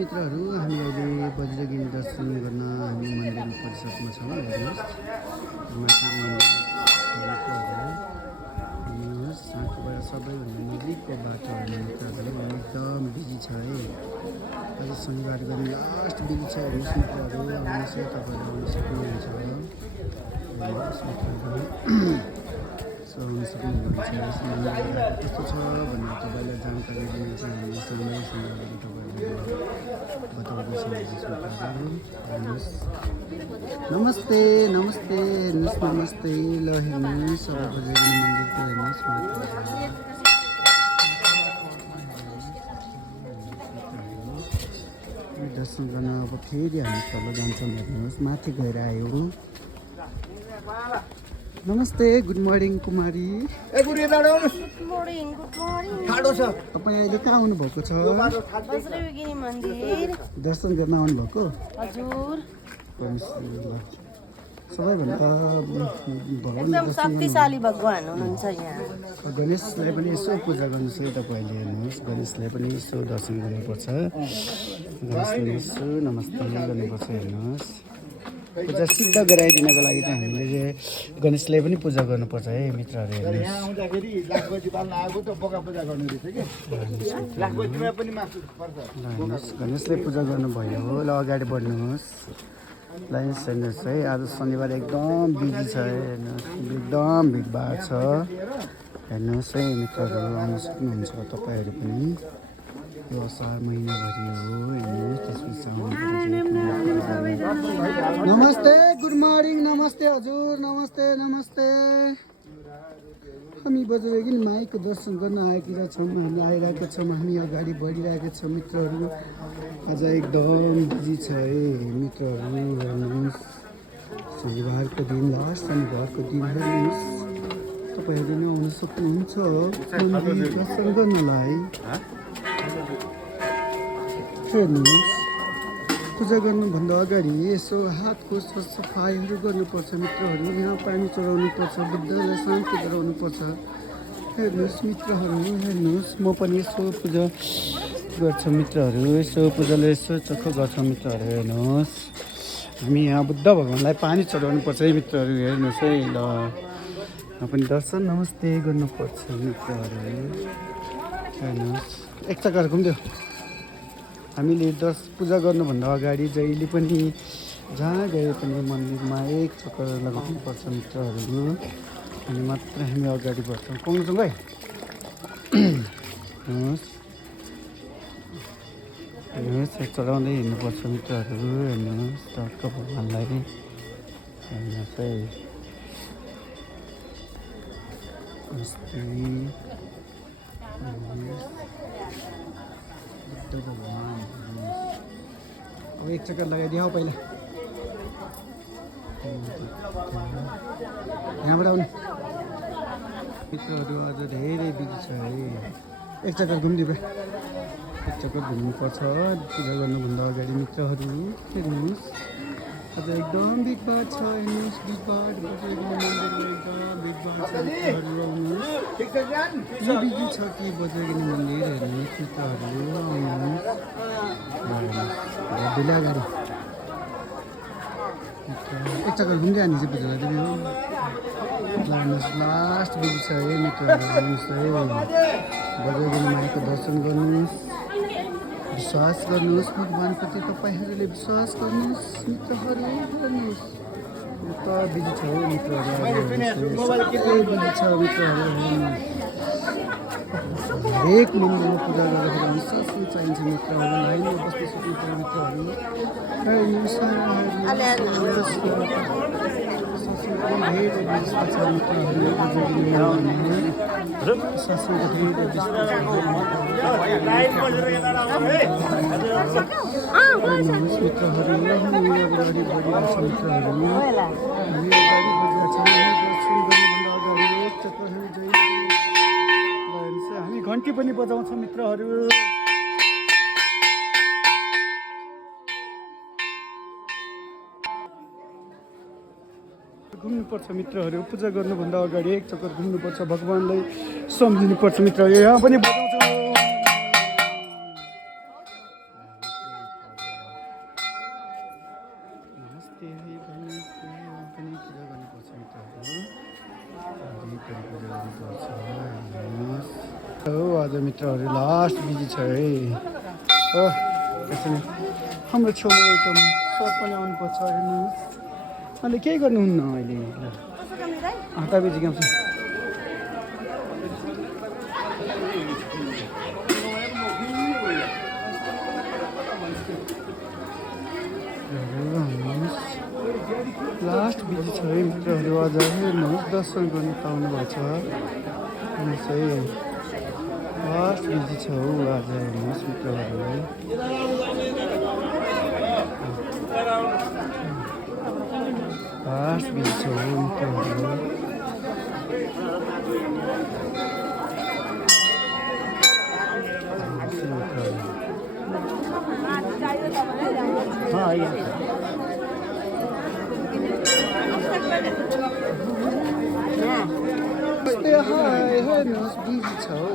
मित्रहरू हामी अहिले वज्रगिरी दर्शन गर्न हामी मन्दिर परिसरमा छौँ। हेर्नुहोस् माथि हेर्नुहोस् साँचोबाट सबैभन्दा नजिकको बाटोहरू मित्रहरू एकदम बिजी छ है। आज शनिबार गरी लास्ट बिजी छ। हेर्नुहोस् मित्रहरू आउनुहोस् है, तपाईँहरू आउनु सक्नुहुन्छ। हेर्नुहोस् मित्रहरू आउनु सक्नुहुन्छ। कस्तो छ भनेर तपाईँलाई जानकारी दिन चाहिँ हामी समयसँग तपाईँहरूलाई बताउँदैछौँ। नमस्ते नमस्ते हेर्नुहोस् नमस्ते। ल हेर्नुहोस् अब बज्रगिरी मन्दिरको हेर्नुहोस् दर्शन गर्न अब फेरि हामी तल जान्छौँ। हेर्नुहोस् माथि गएर आयो। नमस्ते, गुड मर्निङ कुमारी। तपाईँ अहिले कहाँ आउनुभएको छ? वज्रगिरी मन्दिर दर्शन गर्न आउनुभएको? हजुर। सबैभन्दा एकदम शक्तिशाली भगवान हुनुहुन्छ यहाँ। गणेशलाई पनि यसो पूजा गर्नुहोस् है तपाईँले। हेर्नुहोस् गणेशलाई पनि यसो दर्शन गर्नुपर्छ। गणेशलाई यसो नमस्ते गर्नुपर्छ। हेर्नुहोस् पूजा सिद्ध गराइदिनको लागि चाहिँ हामीले गणेशलाई पनि पूजा गर्नुपर्छ है मित्रहरू। हेर्नुहोस् गणेशलाई पूजा गर्नुभयो हो। ल अगाडि बढ्नुहोस्। लाइन हेर्नुहोस् है, आज शनिबार एकदम बिजी छ। हेर्नुहोस् एकदम भिडभाड छ। हेर्नुहोस् है मित्रहरू आउन सक्नुहुन्छ तपाईँहरू पनि। यो असार महिनाभरि हो। हेर्नुहोस् त्यसपछि नमस्ते, गुड मर्निङ। नमस्ते हजुर, नमस्ते नमस्ते। हामी बज्रगिरी माईको दर्शन गर्न आएका छौँ। हामी आइरहेका छौँ। हामी अगाडि बढिरहेका छौँ मित्रहरू। आज एकदम बिजी छ है मित्रहरू। हेर्नुहोस् शनिबारको दिन, लास्ट शनिबारको दिन। हेर्नुहोस् तपाईँहरू नै आउन सक्नुहुन्छ मन्दिर दर्शन गर्नलाई। हेर्नुहोस् पूजा गर्नुभन्दा अगाडि यसो हातको सफाइहरू गर्नुपर्छ मित्रहरू। यहाँ पानी चढाउनुपर्छ, बुद्धलाई शान्ति गराउनुपर्छ। हेर्नुहोस् मित्रहरू, हेर्नुहोस् म पनि यसो पूजा गर्छु मित्रहरू। यसो पूजाले यसो चक्ख गर्छौँ मित्रहरू। हेर्नुहोस् हामी यहाँ बुद्ध भगवान्लाई पानी चढाउनुपर्छ है मित्रहरू। हेर्नुहोस् है, ल पनि दर्शन नमस्ते गर्नुपर्छ मित्रहरू। हेर्नुहोस् एक चक्कर घुम्दियो। हामीले पूजा गर्नुभन्दा अगाडि जहिले पनि जहाँ गए पनि मन्दिरमा एक चक्कर लगाउनुपर्छ मित्रहरू। अनि मात्र हामी अगाडि बढ्छौँ। पाउन्छौँ है। हेर्नुहोस् हेर्नुहोस् चढाउँदै हिँड्नुपर्छ मित्रहरू। हेर्नुहोस् टक्क भगवान्लाई। हेर्नुहोस् है नमस्ते। अब एक चक्कर लगाइदियो पहिला। यहाँबाट आउनु मित्रहरू। आज धेरै बिजी छ है। एक चक्कर घुमिदियो भाइ। एक चक्कर घुम्नुपर्छ पूजा गर्नुभन्दा अगाडि मित्रहरू। हेर्नुहोस् आज एकदम भिडभाड छ। हेर्नुहोस् भिडभाड बज्रगिरी मन्दिरमा एकदम भिडभाड छ मित्रहरू। आउनुहोस् बिजी छ कि बज्रगिरी मन्दिर। हेर्नुहोस् मित्रहरू आउनुहोस्। बेला गाडी एक चक्कर घुम्दै हानी चाहिँ पूजा गर्दै हेर्नुहोस् लास्ट बिजी छ है मित्रहरू। आउनुहोस् है बज्रगिरी माईको दर्शन गर्नुहोस्। विश्वास गर्नुहोस् भगवान्प्रति। तपाईँहरूले विश्वास गर्नुहोस् मित्रहरू। हेर्नुहोस् त बिजी छ हो मित्रहरू। बिजी छ मित्रहरू। हरेक मन्दिरमा पूजा गर्दाखेरि विश्वास चाहिन्छ मित्रहरू। लाइनमा बस्नु सक्नुहुन्छ मित्रहरू। धेरै व्यवस्था छ मित्रहरू। हामी घन्टी पनि बजाउँछौँ मित्रहरू। घुम्नुपर्छ मित्रहरू। पूजा गर्नुभन्दा अगाडि एक चक्कर घुम्नुपर्छ। भगवान्लाई सम्झिनुपर्छ मित्रहरू। यहाँ पनि बजाउँछौँ। त्यही पनि पूजा गर्नुपर्छ मित्रहरू हरिकरी पूजा गर्नुपर्छ हेर्नुहोस् हो आज मित्रहरू लास्ट बिजी छ है हो त्यसरी हाम्रो छेउमा एकदम सर पनि आउनुपर्छ हेर्नुहोस् अहिले केही गर्नुहुन्न अहिले आँटा बेची काम छ लास्ट बिजी छ है मित्रहरू आज हेर्नुहोस् दर्शन गर्न पाउनु भएको छ हेर्नुहोस् है लास्ट बिजी छ हौ आज हेर्नुहोस् मित्रहरू लास्ट बिजी छ हौ मित्रहरू हेर्नुहोस् बिजी छ हौ